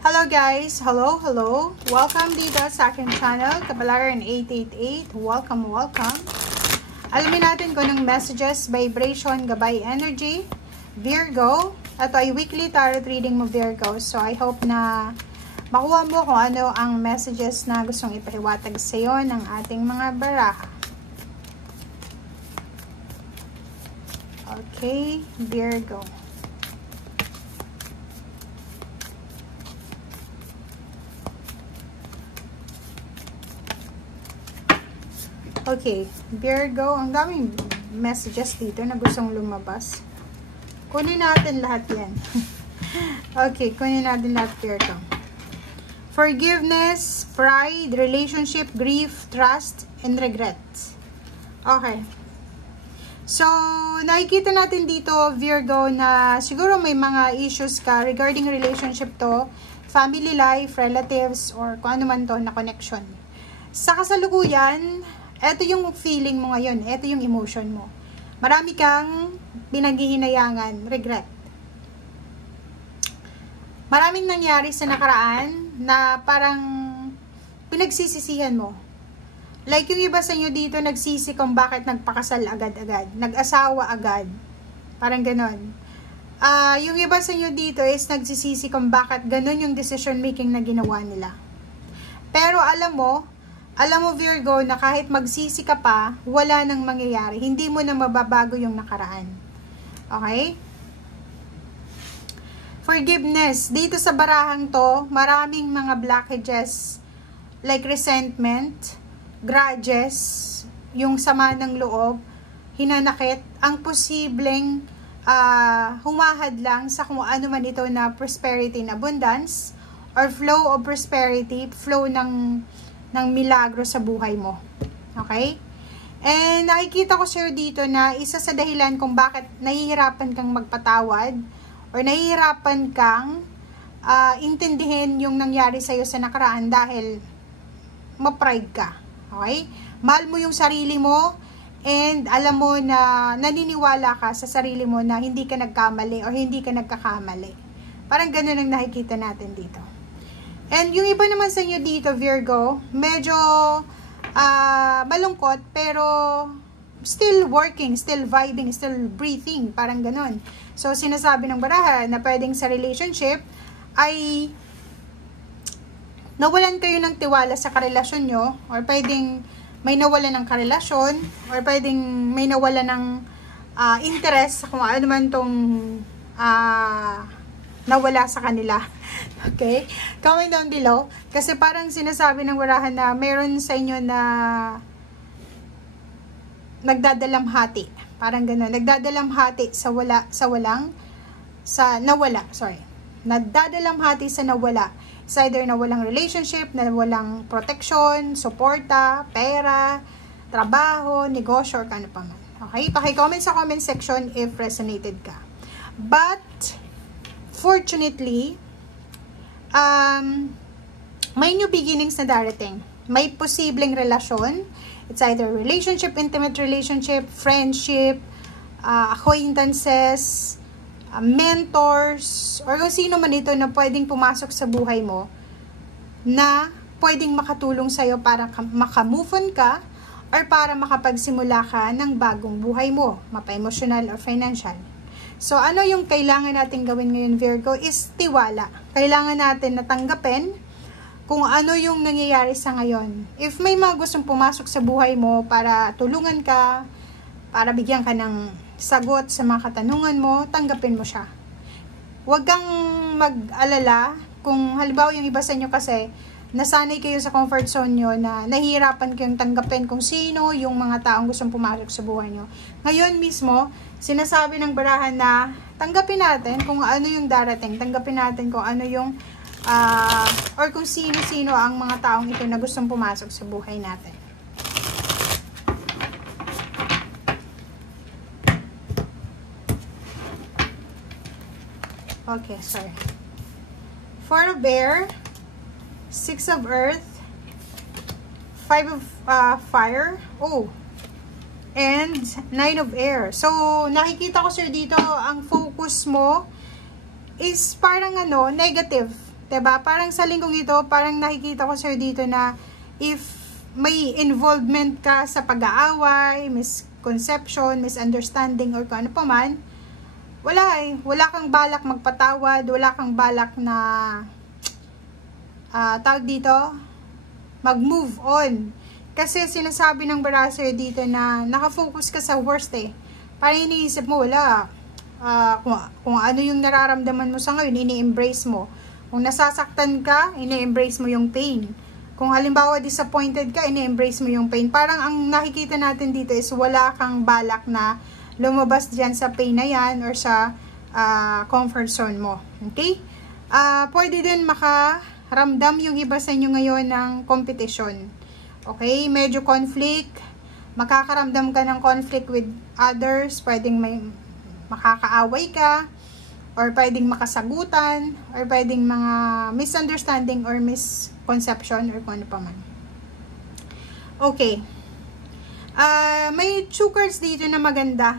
Hello guys! Hello! Welcome dito sa aking channel, Kabalaran 888. Welcome! Alamin natin kung anong messages, vibration, gabay energy, Virgo. Ito ay weekly tarot reading mo, Virgo. So I hope na makuha mo kung ano ang messages na gustong ipahiwatag sa iyo ng ating mga baraha. Okay, Virgo. Okay, Virgo, ang daming messages dito na gustong lumabas. Kunin natin lahat yan. Okay, kunin natin lahat, Virgo. Forgiveness, pride, relationship, grief, trust, and regrets. Okay. So, nakikita natin dito, Virgo, na siguro may mga issues ka regarding relationship to, family life, relatives, or kung ano man to na connection. Sa kasalukuyan, eto yung feeling mo ngayon, eto yung emotion mo. Marami kang pinaghihinayangan, regret. Maraming nangyari sa nakaraan na parang pinagsisisihan mo. Like yung iba sa inyo dito nagsisi kung bakit nagpakasal agad-agad, nag-asawa agad. Parang ganon. Yung iba sa inyo dito is nagsisisi kung bakit ganon yung decision making na ginawa nila. Pero alam mo Virgo, na kahit magsisi ka pa, wala nang mangyayari. Hindi mo na mababago yung nakaraan. Okay? Forgiveness. Dito sa barahang to, maraming mga blockages like resentment, grudges, yung sama ng loob, hinanakit, ang posibleng humahad lang sa kung ano man ito na prosperity and abundance, or flow of prosperity, flow ng milagro sa buhay mo. Okay? And nakikita ko sir dito na isa sa dahilan kung bakit nahihirapan kang magpatawad or nahihirapan kang intindihin yung nangyari sa'yo sa nakaraan dahil ma-pride ka. Okay? Mahal mo yung sarili mo and alam mo na naniniwala ka sa sarili mo na hindi ka nagkamali or hindi ka nagkakamali. Parang ganun ang nakikita natin dito. And yung iba naman sa inyo dito, Virgo, medyo malungkot, pero still working, still vibing, still breathing, parang ganon. So, sinasabi ng baraha na pwedeng sa relationship ay nawalan kayo ng tiwala sa karelasyon nyo, or pwedeng may nawalan ng karelasyon, or pwedeng may nawalan ng interest sa kung ano man tong nawala sa kanila. Okay? Comment down below. Kasi parang sinasabi ng barahan na meron sa inyo na nagdadalamhati. Parang gano'n. Nagdadalamhati sa nawala. Sorry. Nagdadalamhati sa nawala. It's either nawalang relationship, nawalang protection, suporta, pera, trabaho, negosyo, or kano pa man. Okay? Paki-comment sa comment section if resonated ka. But fortunately, may new beginnings na darating. May posibleng relasyon. It's either relationship, intimate relationship, friendship, acquaintances, mentors, or kung sino man ito na pwedeng pumasok sa buhay mo na pwedeng makatulong sa'yo para makamove on ka or para makapagsimula ka ng bagong buhay mo, mapa-emotional or financial. So, ano yung kailangan natin gawin ngayon, Virgo, is tiwala. Kailangan natin natanggapin kung ano yung nangyayari sa ngayon. If may mga gustong pumasok sa buhay mo para tulungan ka, para bigyan ka ng sagot sa mga katanungan mo, tanggapin mo siya. Huwag kang mag-alala kung halimbawa yung iba sa inyo kasi nasanay kayo sa comfort zone nyo na nahihirapan kayong tanggapin kung sino yung mga taong gustong pumasok sa buhay nyo. Ngayon mismo, sinasabi ng barahan na tanggapin natin kung ano yung darating. Tanggapin natin kung ano yung or kung sino-sino ang mga taong ito na gustong pumasok sa buhay natin. Okay, sorry. Four of Air, Six of Earth, Five of Fire, and Nine of Air. So, nakikita ko sir dito, ang focus mo is parang negative. 'Diba? Parang sa linggong ito, parang nakikita ko sir dito na if may involvement ka sa pag-aaway, misconception, misunderstanding, or kung ano pa man, wala kang balak magpatawad, wala kang balak na tawag dito, mag-move on. Kasi sinasabi ng baraser dito na nakafocus ka sa worst eh. Parang iniisip mo, kung ano yung nararamdaman mo sa ngayon, ini-embrace mo. Kung nasasaktan ka, ini-embrace mo yung pain. Kung halimbawa disappointed ka, ini-embrace mo yung pain. Parang ang nakikita natin dito is wala kang balak na lumabas dyan sa pain na yan or sa comfort zone mo. Okay? Pwede din makaramdam yung iba sa inyo ngayon ng competition. Okay? Medyo conflict. Makakaramdam ka ng conflict with others. Pwedeng may makakaaway ka. Or pwedeng makasagutan, or pwedeng mga misunderstanding or misconception, or kung ano pa man. Okay. May 2 cards dito na maganda.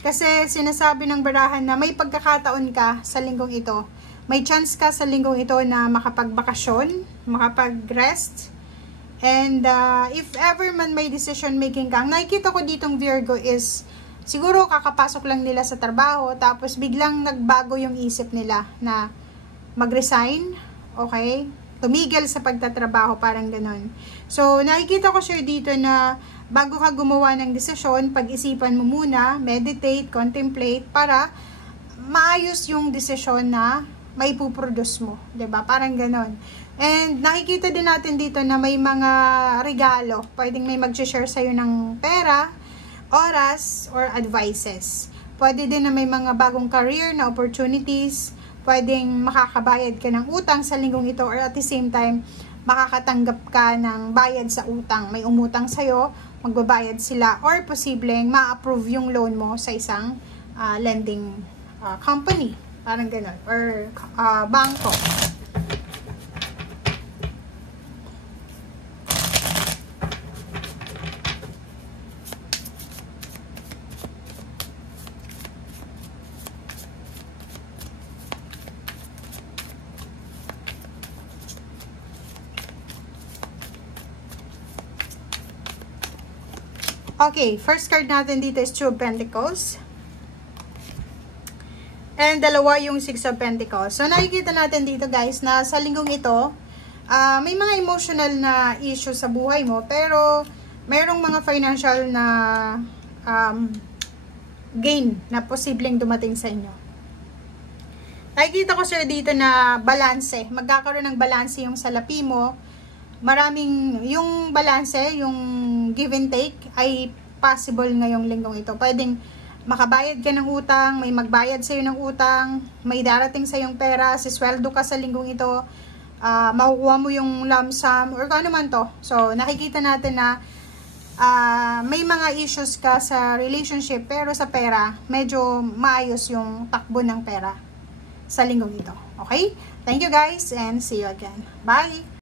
Kasi sinasabi ng barahan na may pagkakataon ka sa linggong ito. May chance ka sa linggong ito na makapagbakasyon, makapag-rest. And if ever man may decision making ka, nakikita ko ditong Virgo is siguro kakapasok lang nila sa trabaho, tapos biglang nagbago yung isip nila na mag-resign, okay? Tumigil sa pagtatrabaho, parang ganon. So, nakikita ko sure dito na bago ka gumawa ng desisyon, pag-isipan mo muna, meditate, contemplate, para maayos yung desisyon na may puproduce mo. 'Di ba? Parang ganon. And nakikita din natin dito na may mga regalo. Pwedeng may mag-share sa'yo ng pera, oras, or advices. Pwede din na may mga bagong career na opportunities. Pwedeng makakabayad ka ng utang sa linggong ito, or at the same time, makakatanggap ka ng bayad sa utang. May umutang sa'yo, magbabayad sila, or posibleng ma-approve yung loan mo sa isang lending company. Parang gano'n. Or bangko. Okay, first card natin dito is 2 of Pentacles. And dalawa yung 6 of Pentacles. So, nakikita natin dito guys na sa linggong ito, may mga emotional na issue sa buhay mo, pero mayroong mga financial na gain na posibleng dumating sa inyo. Nakikita ko sir dito na balanse. Magkakaroon ng balanse yung salapi mo. Maraming, yung balanse, yung give and take, ay possible ngayong linggong ito. Pwedeng makabayad ka ng utang, may magbayad sa'yo ng utang, may darating sa'yong pera, sisweldo ka sa linggong ito, makukuha mo yung lump sum, or kung ano man to. So, nakikita natin na may mga issues ka sa relationship, pero sa pera, medyo maayos yung takbo ng pera sa linggong ito. Okay? Thank you guys, and see you again. Bye!